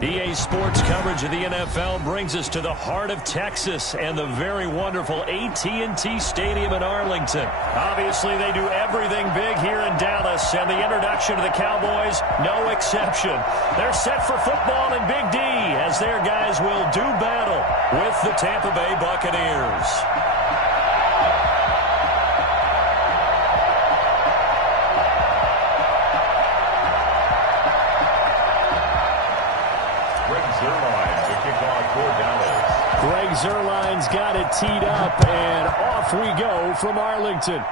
EA Sports coverage of the NFL brings us to the heart of Texas and the very wonderful AT&T Stadium in Arlington. Obviously, they do everything big here in Dallas, and the introduction to the Cowboys, no exception. They're set for football in Big D as their guys will do battle with the Tampa Bay Buccaneers. Greg Zuerlein's got it teed up, and off we go from Arlington.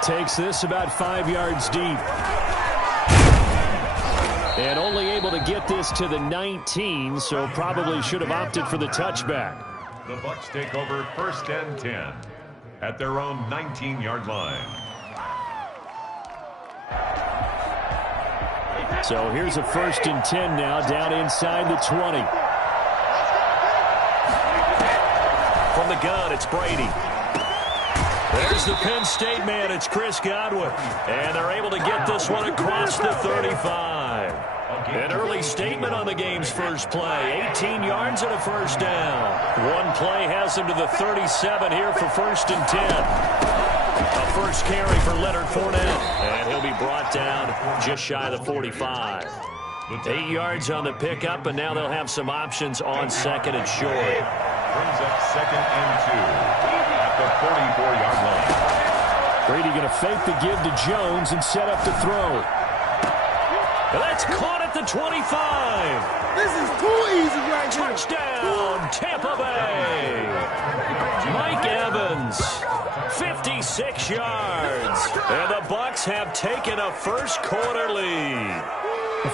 Takes this about 5 yards deep. And only able to get this to the 19, so probably should have opted for the touchback. The Bucs take over 1st and 10 at their own 19-yard line. So here's a 1st and 10 now, down inside the 20. From the gun, it's Brady. There's the Penn State man. It's Chris Godwin. And they're able to get this one across the 35. An early statement on the game's first play. 18 yards and a 1st down. One play has them to the 37 here for 1st and 10. A first carry for Leonard Fournette. And he'll be brought down just shy of the 45. 8 yards on the pickup, and now they'll have some options on 2nd and short. Brings up 2nd and 2 at the 44-yard line. Brady going to fake the give to Jones and set up to throw. And that's caught at the 25. This is too easy right here. Touchdown, Tampa Bay. Mike Evans, 56 yards. And the Bucs have taken a first-quarter lead.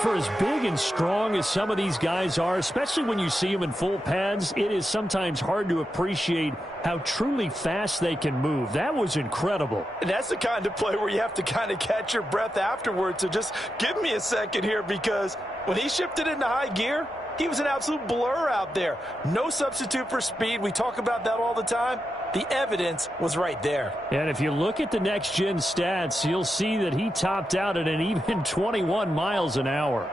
For as big and strong as some of these guys are, especially when you see them in full pads, it is sometimes hard to appreciate how truly fast they can move. That was incredible. And that's the kind of play where you have to kind of catch your breath afterwards. So just give me a second here, because when he shifted into high gear, he was an absolute blur out there. No substitute for speed. We talk about that all the time. The evidence was right there. And if you look at the next-gen stats, you'll see that he topped out at an even 21 miles an hour.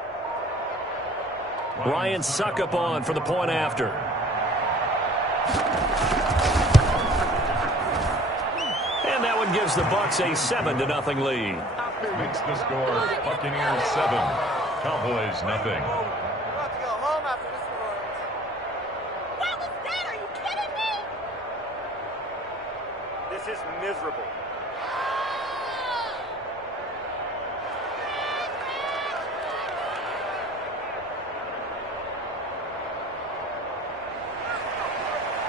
Ryan Suckup on for the point after. And that one gives the Bucs a 7-0 lead. Makes the score Buccaneers 7, Cowboys 0. This is miserable.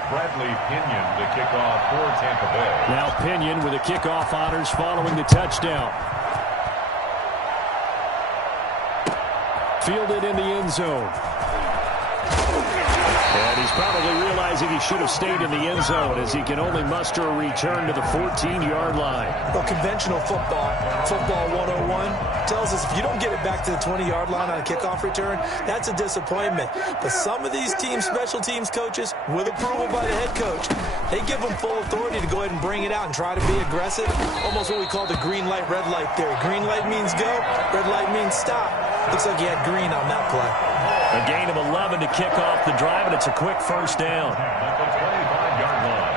Bradley Pinion to kick off for Tampa Bay. Now Pinion with the kickoff honors following the touchdown. Fielded in the end zone. And he's probably realizing he should have stayed in the end zone as he can only muster a return to the 14-yard line. Well, conventional football 101, tells us if you don't get it back to the 20-yard line on a kickoff return, that's a disappointment. But some of these team special teams coaches, with approval by the head coach, they give them full authority to go ahead and bring it out and try to be aggressive. Almost what we call the green light, red light theory. Green light means go, red light means stop. Looks like he had green on that play. A gain of 11 to kick off the drive, and it's a quick 1st down. At the 25-yard line.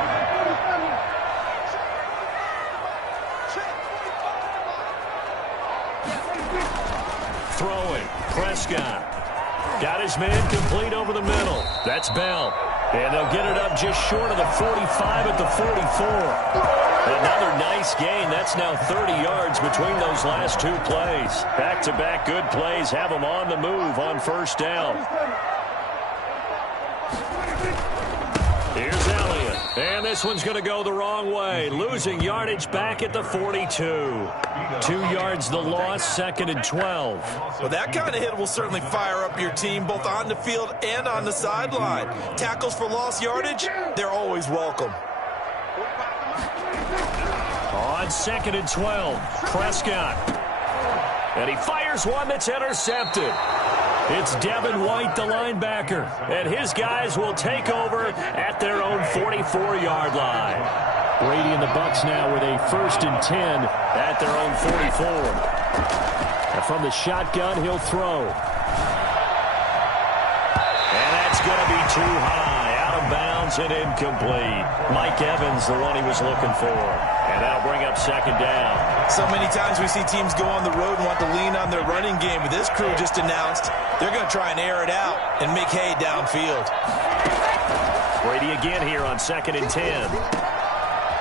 Throwing, Prescott. Got his man complete over the middle. That's Bell. And they'll get it up just short of the 45 at the 44. Another nice gain. That's now 30 yards between those last 2 plays. Back-to-back good plays have them on the move on 1st down. Here's Elliott. And this one's going to go the wrong way. Losing yardage back at the 42. 2 yards the loss, 2nd and 12. Well, that kind of hit will certainly fire up your team, both on the field and on the sideline. Tackles for lost yardage, they're always welcome. On 2nd and 12, Prescott. And he fires one that's intercepted. It's Devin White, the linebacker. And his guys will take over at their own 44-yard line. Brady and the Bucs now with a 1st and 10 at their own 44. And from the shotgun, he'll throw. going to be too high, out of bounds and incomplete. Mike Evans, the one he was looking for. And that'll bring up second down. So many times we see teams go on the road and want to lean on their running game, but this crew just announced they're going to try and air it out and make hay downfield. Brady again here on 2nd and 10.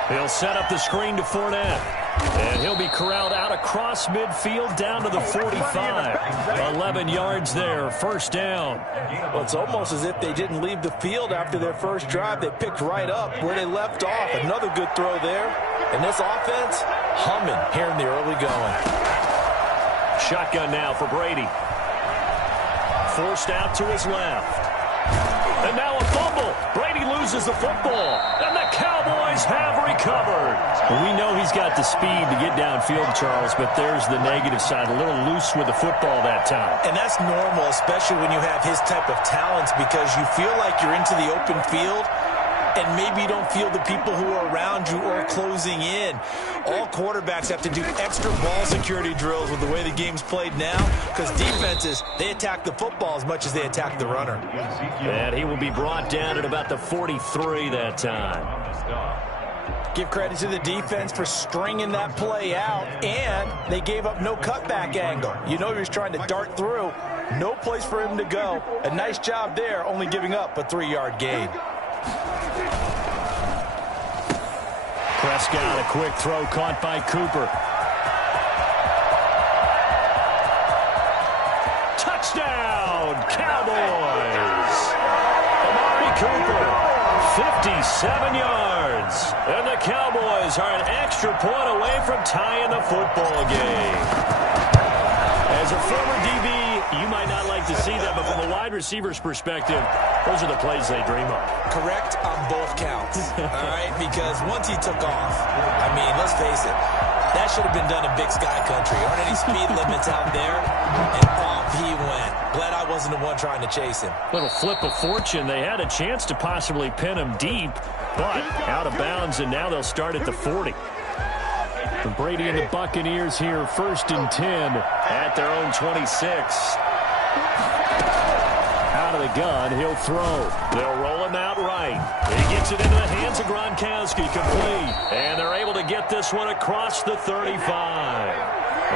He'll set up the screen to Fournette. And he'll be corralled out across midfield down to the 45. 11 yards there, first down. Well, it's almost as if they didn't leave the field after their first drive. They picked right up where they left off. Another good throw there. And this offense, humming here in the early going. Shotgun now for Brady. Forced out to his left. And now a fumble. Brady loses the football. And the Cowboys have recovered. We know he's got the speed to get downfield, Charles, but there's the negative side. A little loose with the football that time. And that's normal, especially when you have his type of talents, because you feel like you're into the open field and maybe you don't feel the people who are around you or closing in. All quarterbacks have to do extra ball security drills with the way the game's played now, because defenses, they attack the football as much as they attack the runner. And he will be brought down at about the 43 that time. Give credit to the defense for stringing that play out, and they gave up no cutback angle. You know he was trying to dart through. No place for him to go. A nice job there, only giving up a 3-yard gain. Prescott, a quick throw caught by Cooper. Touchdown, Cowboys! Amari Cooper, 57 yards. And the Cowboys are an extra point away from tying the football game. As a former DB, you might not like to see that, but from a wide receiver's perspective, those are the plays they dream of. Correct on both counts, all right? Because once he took off, I mean, let's face it, that should have been done in Big Sky Country. Aren't any speed limits out there? And off he went. Glad I wasn't the one trying to chase him. Little flip of fortune. They had a chance to possibly pin him deep, but out of bounds, and now they'll start at the 40. And Brady and the Buccaneers here, 1st and 10 at their own 26. Out of the gun, he'll throw. They'll roll him out right. He gets it into the hands of Gronkowski, complete. And they're able to get this one across the 35.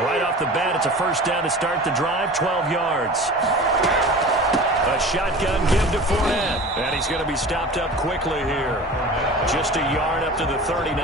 Right off the bat, it's a first down to start the drive, 12 yards. A shotgun give to Fournette. And he's going to be stopped up quickly here. Just a yard up to the 39.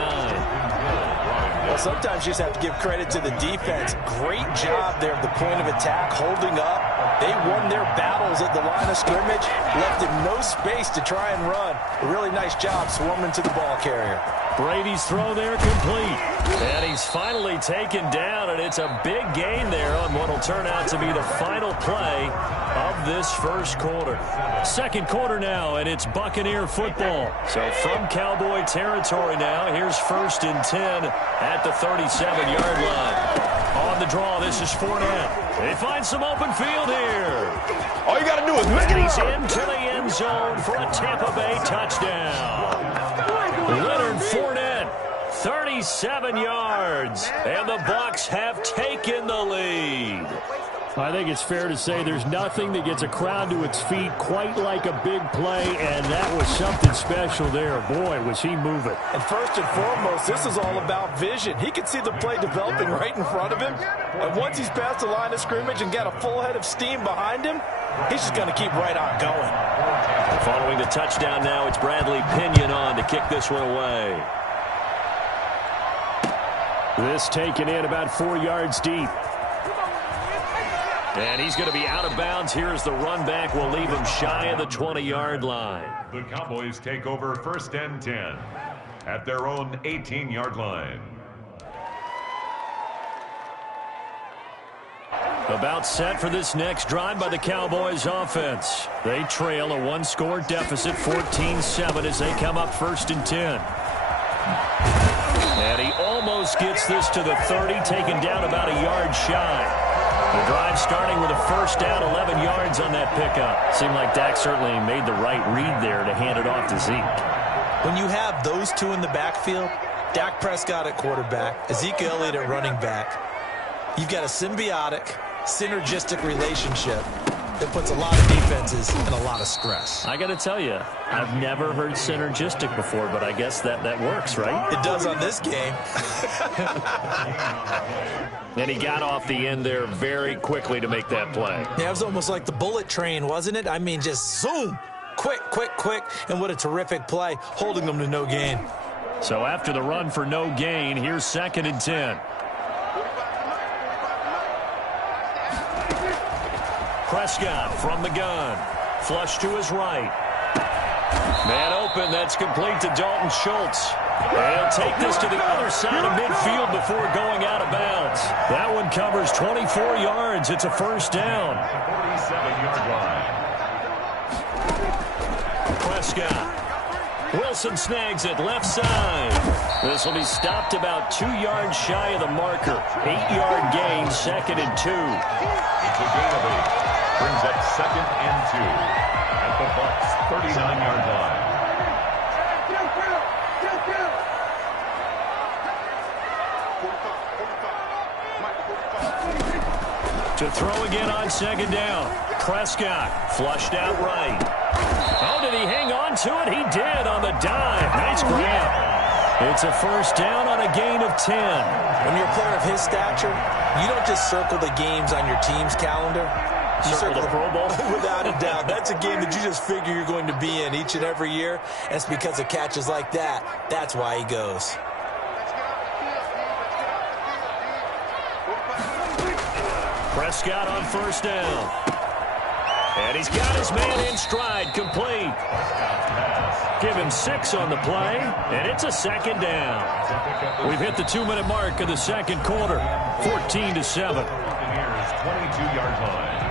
Well, sometimes you just have to give credit to the defense. Great job there at the point of attack, holding up. They won their battles at the line of scrimmage, left him no space to try and run. A really nice job swarming to the ball carrier. Brady's throw there complete. And he's finally taken down, and it's a big gain there on what will turn out to be the final play of this first quarter. Second quarter now, and it's Buccaneer football. So from Cowboy territory now, here's 1st and 10 at the 37-yard line. On the draw, this is Fournette. They find some open field here. All you got to do is make And it he's up. into the end zone for a Tampa Bay touchdown. Leonard Fournette, 37 yards, and the Bucs have taken the lead. I think it's fair to say there's nothing that gets a crowd to its feet quite like a big play, and that was something special there. Boy, was he moving. And first and foremost, this is all about vision. He can see the play developing right in front of him, and once he's past the line of scrimmage and got a full head of steam behind him, he's just going to keep right on going. Following the touchdown now, it's Bradley Pinion on to kick this one away. This taken in about 4 yards deep. And he's going to be out of bounds. Here's the run back. We'll leave him shy of the 20-yard line. The Cowboys take over 1st and 10 at their own 18-yard line. About set for this next drive by the Cowboys offense. They trail a one-score deficit, 14-7, as they come up 1st and 10. And he almost gets this to the 30, taken down about a yard shy. The drive starting with a first down, 11 yards on that pickup. Seemed like Dak certainly made the right read there to hand it off to Zeke. When you have those two in the backfield, Dak Prescott at quarterback, Ezekiel Elliott at running back, you've got a symbiotic, synergistic relationship It puts a lot of defenses in a lot of stress. I got to tell you, I've never heard synergistic before, but I guess that works, right? It does on this game. And he got off the end there very quickly to make that play. Yeah, it was almost like the bullet train, wasn't it? I mean, just zoom. Quick, quick, quick. And what a terrific play, holding them to no gain. So after the run for no gain, here's 2nd and 10. Prescott from the gun. Flush to his right. Man open. That's complete to Dalton Schultz. And he'll take this to the other side of midfield before going out of bounds. That one covers 24 yards. It's a first down. 47-yard line. Prescott. Wilson snags it left side. This will be stopped about 2 yards shy of the marker. 8-yard gain, 2nd and 2. It's a gain of 8. Brings up 2nd and 2 at the Bucs' 39-yard line. To throw again on 2nd down. Prescott flushed out right. Oh, did he hang on to it? He did on the dive. Nice grab. It's a first down on a gain of 10. When you're a player of his stature, you don't just circle the games on your team's calendar. You circle the Pro Bowl? Without a doubt. That's a game that you just figure you're going to be in each and every year. And it's because of catches like that. That's why he goes. Prescott on first down. And he's got his man in stride, complete. Give him 6 on the play, and it's a 2nd down. We've hit the 2-minute mark of the 2nd quarter, 14-7. Here's 22-yard line.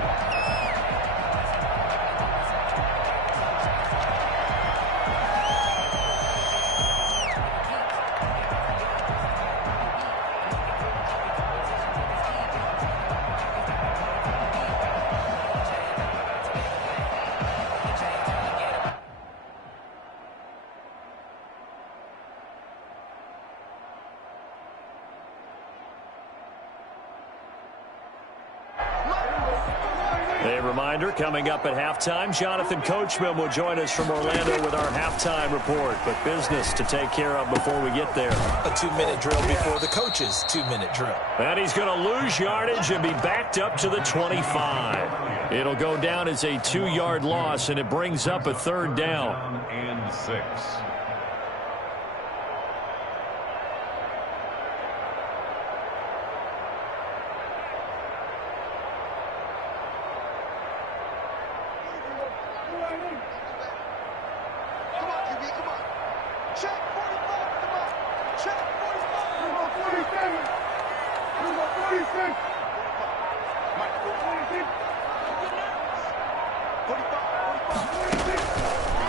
A reminder, coming up at halftime, Jonathan Coachman will join us from Orlando with our halftime report. But business to take care of before we get there. A 2-minute drill before the coach's 2-minute drill. And he's going to lose yardage and be backed up to the 25. It'll go down as a 2-yard loss, and it brings up a 3rd down. And 6.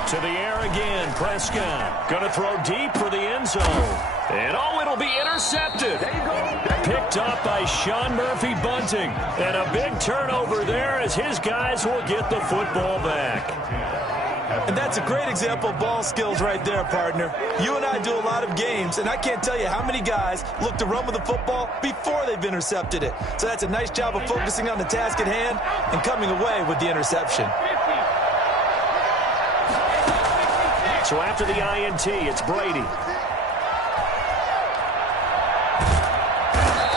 To the air again, Prescott. Going to throw deep for the end zone. And oh, it'll be intercepted. Picked up by Sean Murphy Bunting. And a big turnover there as his guys will get the football back. And that's a great example of ball skills right there, partner. You and I do a lot of games, and I can't tell you how many guys look to run with the football before they've intercepted it. So that's a nice job of focusing on the task at hand and coming away with the interception. So after the INT, it's Brady.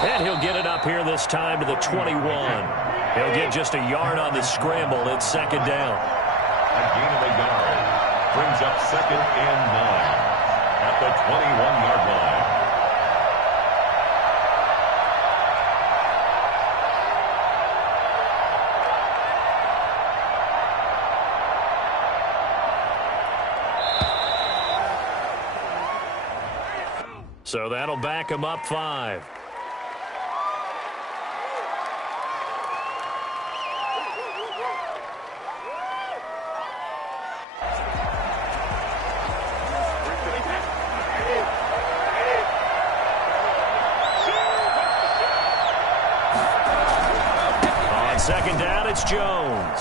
And he'll get it up here this time to the 21. He'll get just a yard on the scramble. It's 2nd down. A gain of a yard. Brings up 2nd and 9 at the 21-yard line. So that'll back him up 5. On 2nd down, it's Jones.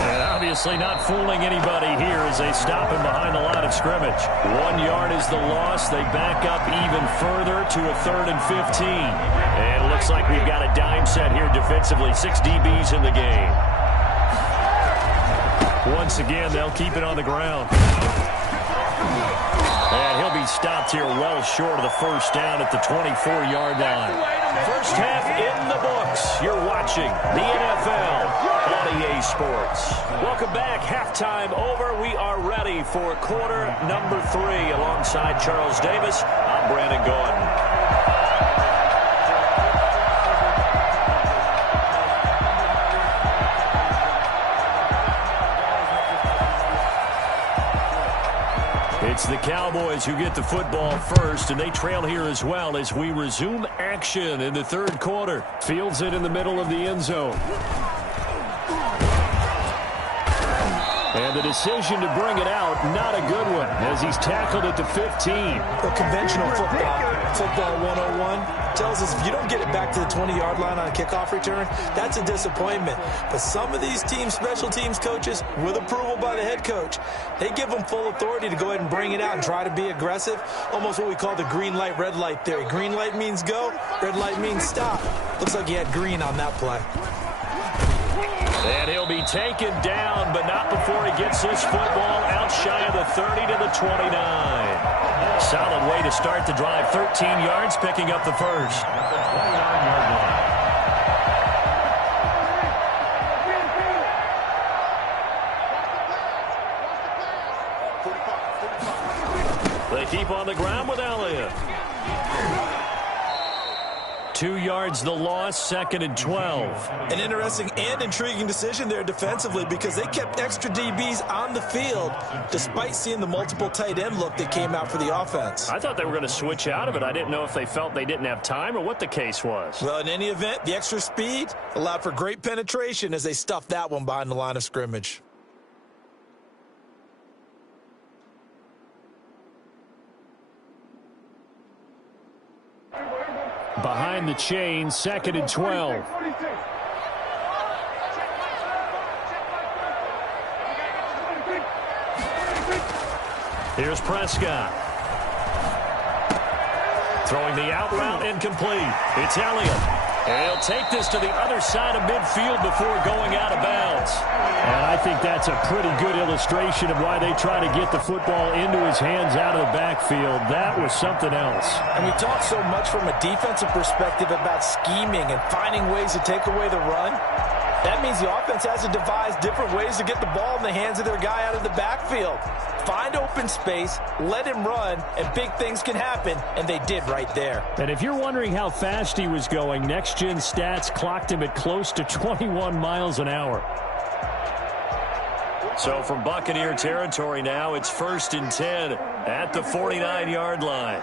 And obviously not fooling anybody here as they stop him behind the line of scrimmage. 1 yard is the loss. They back up even further to a 3rd and 15. And it looks like we've got a dime set here defensively. 6 DBs in the game. Once again, they'll keep it on the ground. And he'll be stopped here well short of the first down at the 24-yard line. First half in the books. You're watching the NFL on EA Sports. Welcome back. Halftime over. We are ready for quarter number 3. Alongside Charles Davis, I'm Brandon Gordon. It's the Cowboys who get the football first, and they trail here as well as we resume action in the third quarter. Fields it in the middle of the end zone. And the decision to bring it out, not a good one, as he's tackled at the 15. The conventional football 101 tells us if you don't get it back to the 20-yard line on a kickoff return, that's a disappointment. But some of these special teams coaches, with approval by the head coach, they give them full authority to go ahead and bring it out and try to be aggressive, almost what we call the green light, red light theory. Green light means go, red light means stop. Looks like he had green on that play. And he'll be taken down, but not before he gets this football out shy of the 30 to the 29. Solid way to start the drive. 13 yards, picking up the first. At the 29-yard line. They keep on the ground with Elliott. 2 yards the loss, 2nd and 12. An interesting and intriguing decision there defensively because they kept extra DBs on the field despite seeing the multiple tight end look that came out for the offense. I thought they were going to switch out of it. I didn't know if they felt they didn't have time or what the case was. Well, in any event, the extra speed allowed for great penetration as they stuffed that one behind the line of scrimmage. Behind the chain, 2nd and 12. Here's Prescott. Throwing the out route incomplete. It's Elliott. And he'll take this to the other side of midfield before going out of bounds. And I think that's a pretty good illustration of why they try to get the football into his hands out of the backfield. That was something else. And we talk so much from a defensive perspective about scheming and finding ways to take away the run. That means the offense has to devise different ways to get the ball in the hands of their guy out of the backfield. Find open space, let him run, and big things can happen, and they did right there. And if you're wondering how fast he was going, next-gen stats clocked him at close to 21 miles an hour. So from Buccaneer territory now, it's 1st and 10 at the 49-yard line.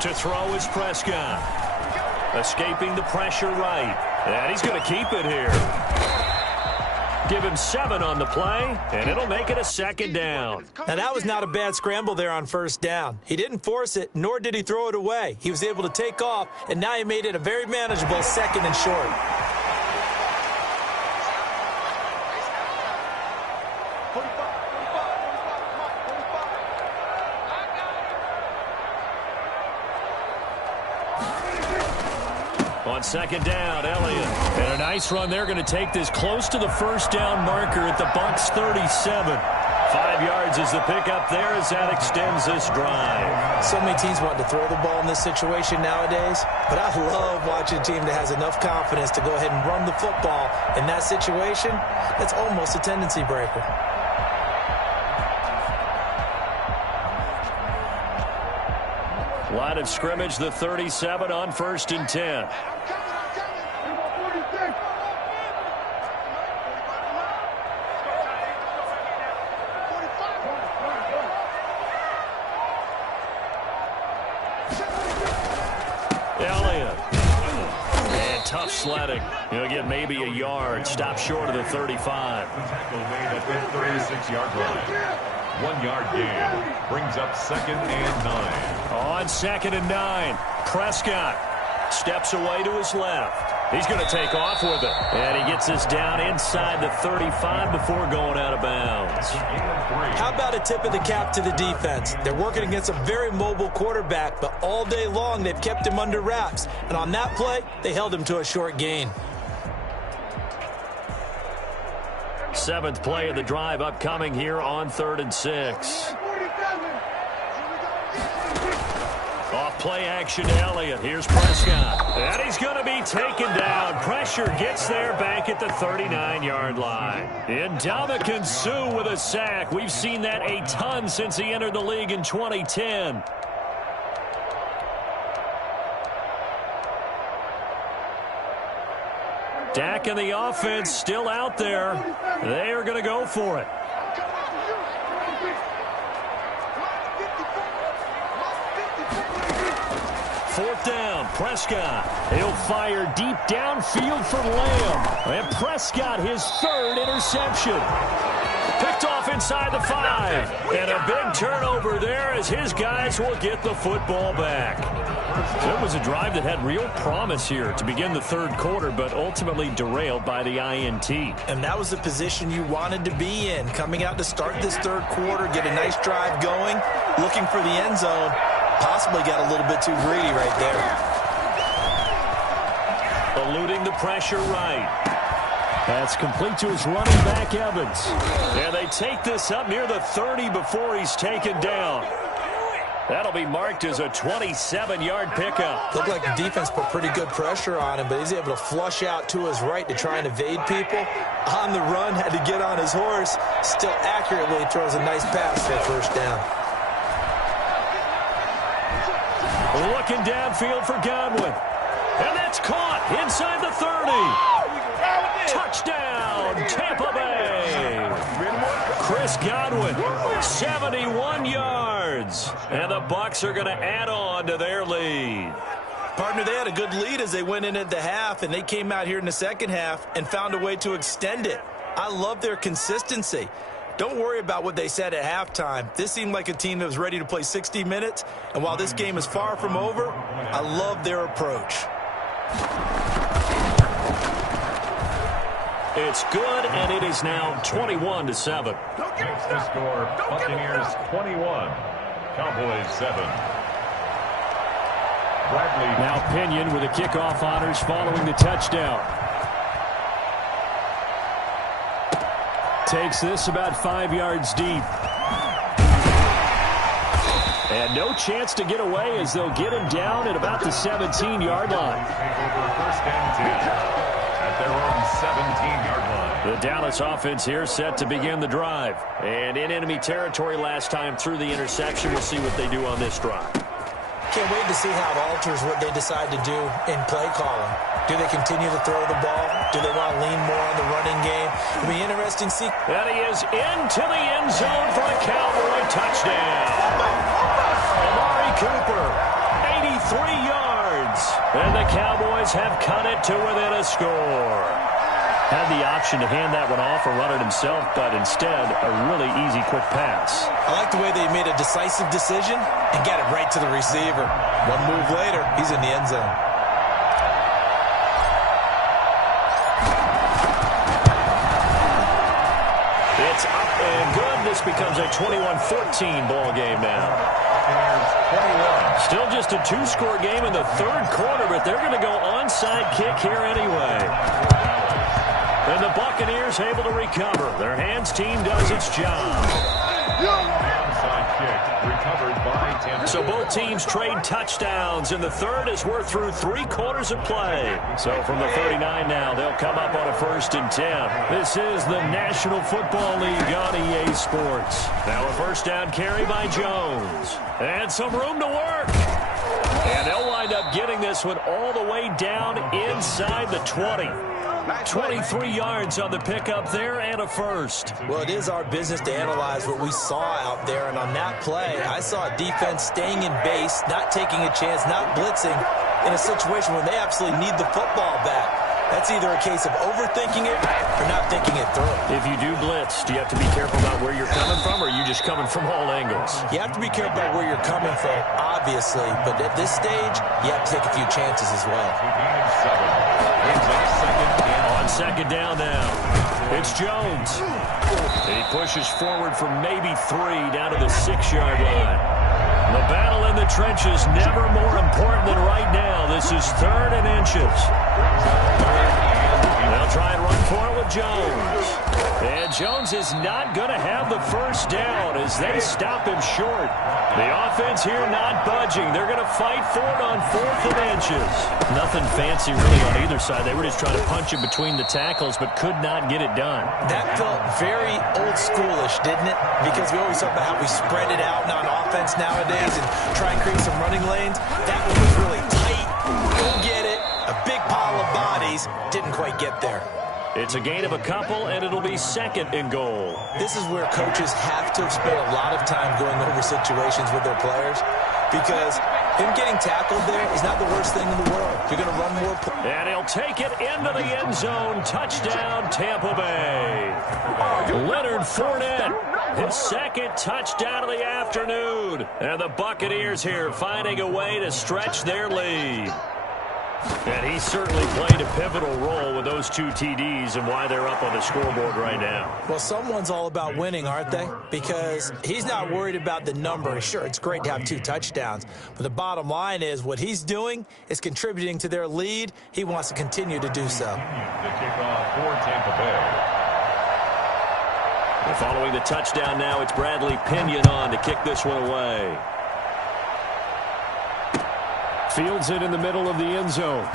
To throw is Prescott. Escaping the pressure right. And he's going to keep it here. Give him 7 on the play, and it'll make it a 2nd down. Now, that was not a bad scramble there on 1st down. He didn't force it, nor did he throw it away. He was able to take off, and now he made it a very manageable 2nd and short. On 2nd down, Elliott. And a nice run. They're going to take this close to the 1st down marker at the Bucs 37. 5 yards is the pickup there as that extends this drive. So many teams want to throw the ball in this situation nowadays, but I love watching a team that has enough confidence to go ahead and run the football in that situation. That's almost a tendency breaker. Line of scrimmage, the 37 on 1st and 10. Elliott. And tough sledding. He'll get maybe a yard. Stop short of the 35. Tackle made at the 36-yard line. 1 yard gain. Brings up 2nd and 9. On 2nd and 9. Prescott steps away to his left. He's going to take off with it. And he gets this down inside the 35 before going out of bounds. How about a tip of the cap to the defense? They're working against a very mobile quarterback, but all day long they've kept him under wraps. And on that play, they held him to a short gain. 7th play of the drive upcoming here on 3rd and 6. Off play action to Elliott. Here's Prescott. And he's going to be taken down. Pressure gets there back at the 39-yard line. Ndamukong Suh with a sack. We've seen that a ton since he entered the league in 2010. Dak and the offense still out there. They are going to go for it. 4th down, Prescott. He'll fire deep downfield for Lamb. And Prescott, his 3rd interception. Picked off inside the 5. And a big turnover there as his guys will get the football back. So it was a drive that had real promise here to begin the 3rd quarter, but ultimately derailed by the INT. And that was the position you wanted to be in. Coming out to start this 3rd quarter, get a nice drive going, looking for the end zone. Possibly got a little bit too greedy right there. Eluding the pressure right. That's complete to his running back, Evans. And they take this up near the 30 before he's taken down. That'll be marked as a 27-yard pickup. Looked like the defense put pretty good pressure on him, but he's able to flush out to his right to try and evade people. On the run, had to get on his horse. Still accurately throws a nice pass for a 1st down. Looking downfield for Godwin. And that's caught inside the 30. Touchdown, Tampa Bay. Chris Godwin, 71 yards. And the Bucs are going to add on to their lead. Partner, they had a good lead as they went in at the half, and they came out here in the 2nd half and found a way to extend it. I love their consistency. Don't worry about what they said at halftime. This seemed like a team that was ready to play 60 minutes, and while this game is far from over, I love their approach. It's good, and it is now 21-7. Makes the score Buccaneers 21, Cowboys 7. Bradley. Now Pinion with the kickoff honors following the touchdown. Takes this about 5 yards deep. And no chance to get away as they'll get him down at about the 17-yard line. First and 10 at their own 17-yard line. The Dallas offense here set to begin the drive. And in enemy territory last time through the interception. We'll see what they do on this drive. Can't wait to see how it alters what they decide to do in play calling. Do they continue to throw the ball? Do they want to lean more on the running game? It'll be interesting to see. And he is into the end zone for a Cowboy touchdown. Amari Cooper, 83 yards. And the Cowboys have cut it to within a score. Had the option to hand that one off or run it himself, but instead a really easy quick pass. I like the way they made a decisive decision and got it right to the receiver. One move later, he's in the end zone. It's up and good. This becomes a 21-14 ball game now. Still just a 2-score game in the 3rd quarter, but they're going to go onside kick here anyway. And the Buccaneers able to recover. Their hands team does its job. Onside kick recovered by Tampa. So both teams trade touchdowns in the 3rd as we're through 3 quarters of play. So from the 39 now, they'll come up on a 1st and 10. This is the National Football League on EA Sports. Now a 1st down carry by Jones. And some room to work. And they'll wind up getting this one all the way down inside the 20. 23 yards on the pickup there and a 1st. Well, it is our business to analyze what we saw out there, and on that play, I saw a defense staying in base, not taking a chance, not blitzing, in a situation where they absolutely need the football back. That's either a case of overthinking it or not thinking it through. If you do blitz, do you have to be careful about where you're coming from, or are you just coming from all angles? You have to be careful about where you're coming from, obviously, but at this stage, you have to take a few chances as well. On second down now, it's Jones. He pushes forward for maybe 3 down to the 6-yard line. The battle in the trenches never more important than right now. This is 3rd and inches. They'll try and run for it with Jones. And Jones is not going to have the first down as they stop him short. The offense here not budging. They're going to fight for it on 4th and inches. Nothing fancy really on either side. They were just trying to punch it between the tackles but could not get it done. That felt very old schoolish, didn't it? Because we always talk about how we spread it out on offense nowadays and try and create some running lanes. That one was really tight. Go get it. A big pile of bodies. Didn't quite get there. It's a gain of a couple, and it'll be 2nd and goal. This is where coaches have to have spent a lot of time going over situations with their players, because him getting tackled there is not the worst thing in the world. You're going to run more. And he'll take it into the end zone. Touchdown, Tampa Bay. Leonard Fournette, his 2nd touchdown of the afternoon. And the Buccaneers here finding a way to stretch their lead. And he certainly played a pivotal role with those 2 TDs and why they're up on the scoreboard right now. Well, someone's all about winning, aren't they? Because he's not worried about the number. Sure, it's great to have 2 touchdowns. But the bottom line is what he's doing is contributing to their lead. He wants to continue to do so. The kickoff for Tampa Bay. And following the touchdown now, it's Bradley Pinion on to kick this one away. Fields it in the middle of the end zone.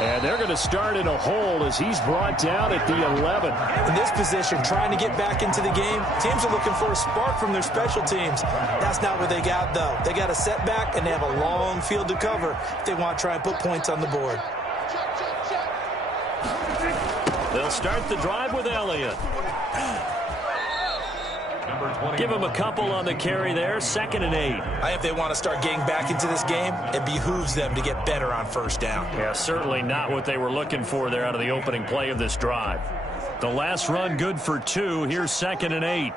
And they're going to start in a hole as he's brought down at the 11. In this position, trying to get back into the game, teams are looking for a spark from their special teams. That's not what they got, though. They got a setback, and they have a long field to cover if they want to try and put points on the board. They'll start the drive with Elliott. Give him a couple on the carry there, 2nd and 8. If they want to start getting back into this game, it behooves them to get better on 1st down. Yeah, certainly not what they were looking for there out of the opening play of this drive. The last run good for 2. Here's 2nd and 8.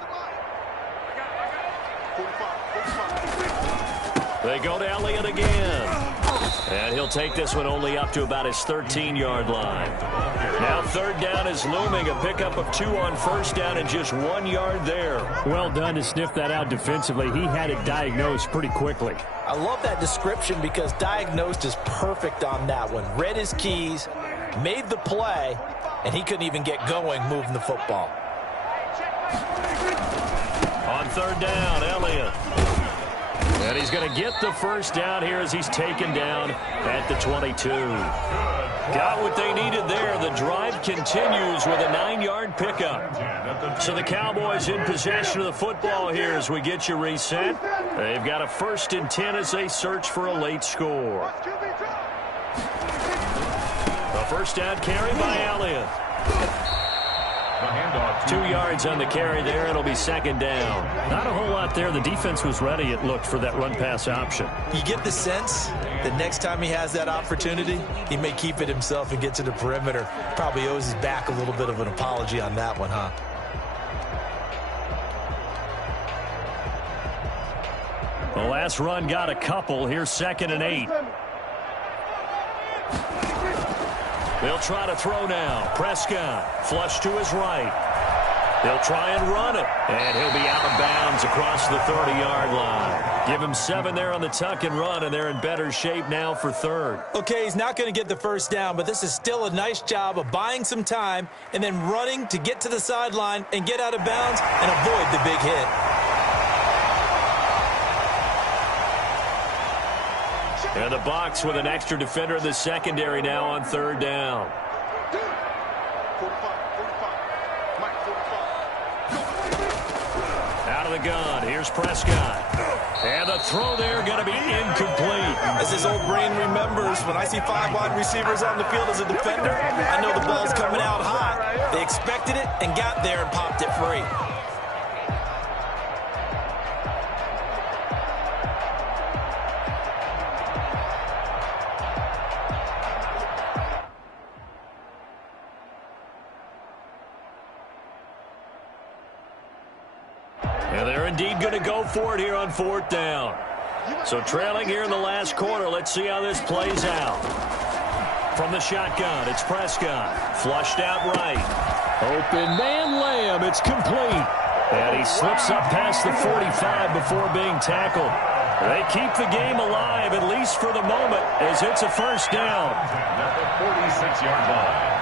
They go to Elliott again. And he'll take this one only up to about his 13-yard line. Now 3rd down is looming. A pickup of 2 on 1st down and just 1 yard there. Well done to sniff that out defensively. He had it diagnosed pretty quickly. I love that description because diagnosed is perfect on that one. Read his keys, made the play, and he couldn't even get going moving the football. On 3rd down, Elliott. And he's going to get the first down here as he's taken down at the 22. Got what they needed there. The drive continues with a 9-yard pickup. So the Cowboys in possession of the football here as we get you reset. They've got a 1st and 10 as they search for a late score. The first down carry by Elliott. 2 yards on the carry there. It'll be 2nd down. Not a whole lot there. The defense was ready, it looked, for that run-pass option. You get the sense that next time he has that opportunity, he may keep it himself and get to the perimeter. Probably owes his back a little bit of an apology on that one, huh? The last run got a couple. Here's 2nd and 8. They'll try to throw now. Prescott, flush to his right. They'll try and run it. And he'll be out of bounds across the 30-yard line. Give him 7 there on the tuck and run, and they're in better shape now for 3rd. Okay, he's not going to get the first down, but this is still a nice job of buying some time and then running to get to the sideline and get out of bounds and avoid the big hit. And the box with an extra defender in the secondary now on 3rd down. Out of the gun, here's Prescott. And the throw there going to be incomplete. As his old brain remembers, when I see 5 wide receivers on the field as a defender, I know the ball's coming out hot. They expected it and got there and popped it free. indeed going to go for it here on 4th down. So trailing here in the last quarter. Let's see how this plays out. From the shotgun, it's Prescott. Flushed out right. Open man Lamb. It's complete. And he slips up past the 45 before being tackled. They keep the game alive, at least for the moment, as it's a first down. At the 46-yard line.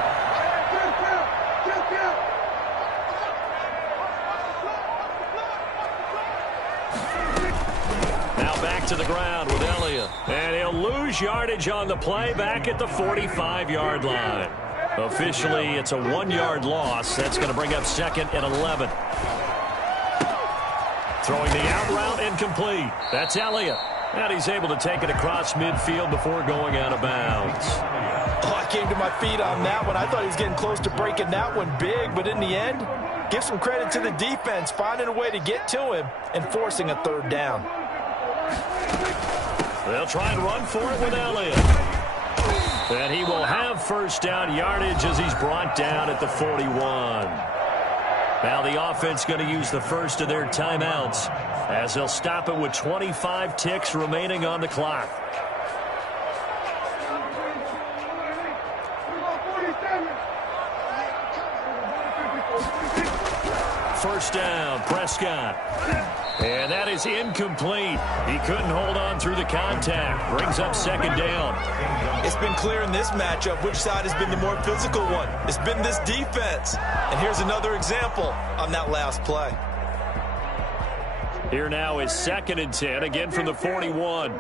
To the ground with Elliott. And he'll lose yardage on the play back at the 45-yard line. Officially, it's a 1-yard loss. That's going to bring up 2nd and 11. Throwing the out route incomplete. That's Elliott. And he's able to take it across midfield before going out of bounds. Oh, I came to my feet on that one. I thought he was getting close to breaking that one big, but in the end, give some credit to the defense, finding a way to get to him and forcing a 3rd down. They'll try and run for it with Elliott. And he will have first down yardage as he's brought down at the 41. Now the offense going to use the first of their timeouts as they'll stop it with 25 ticks remaining on the clock. First down, Prescott. And that is incomplete. He couldn't hold on through the contact. Brings up 2nd down. It's been clear in this matchup which side has been the more physical one. It's been this defense. And here's another example on that last play. Here now is 2nd and 10, again from the 41.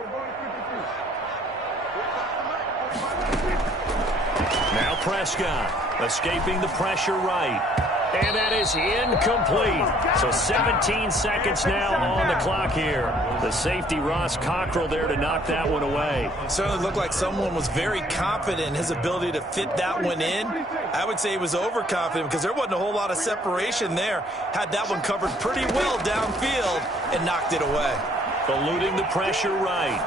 Now Prescott escaping the pressure right. And that is incomplete. So 17 seconds now on the clock here. The safety, Ross Cockrell, there to knock that one away. Certainly looked like someone was very confident in his ability to fit that one in. I would say he was overconfident because there wasn't a whole lot of separation there. Had that one covered pretty well downfield and knocked it away. Eluding the pressure right.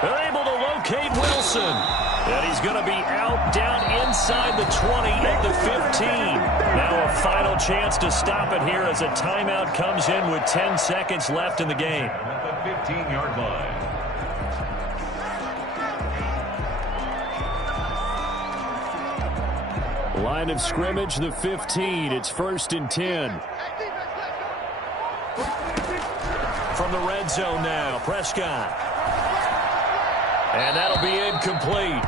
They're able to locate Wilson. And he's going to be out down inside the 20 at the 15. Now a final chance to stop it here as a timeout comes in with 10 seconds left in the game. At the 15-yard line. Line of scrimmage, the 15. It's 1st and 10. From the red zone now, Prescott. And that'll be incomplete.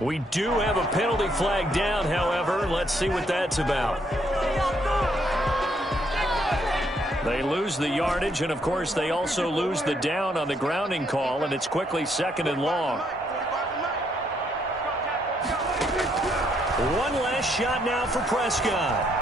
We do have a penalty flag down, however. Let's see what that's about. They lose the yardage, and, of course, they also lose the down on the grounding call, and it's quickly 2nd and long. One last shot now for Prescott.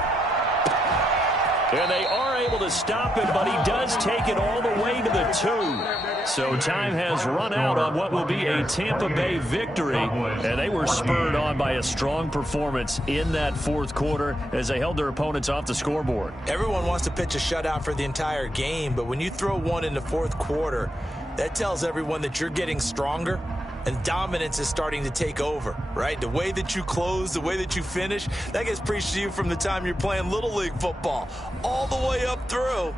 And they are able to stop it, but he does take it all the way to the 2. So time has run out on what will be a Tampa Bay victory. And they were spurred on by a strong performance in that 4th quarter as they held their opponents off the scoreboard. Everyone wants to pitch a shutout for the entire game, but when you throw one in the 4th quarter, that tells everyone that you're getting stronger. And dominance is starting to take over, right? The way that you close, the way that you finish, that gets preached to you from the time you're playing Little League football all the way up through.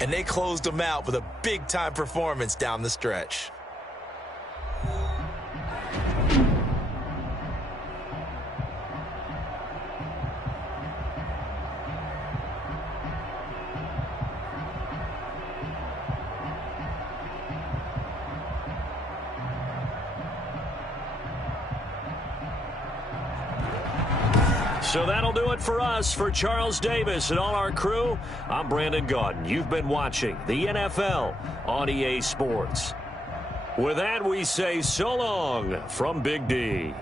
And they closed them out with a big-time performance down the stretch. So that'll do it for us. For Charles Davis and all our crew, I'm Brandon Gaudin. You've been watching the NFL on EA Sports. With that, we say so long from Big D.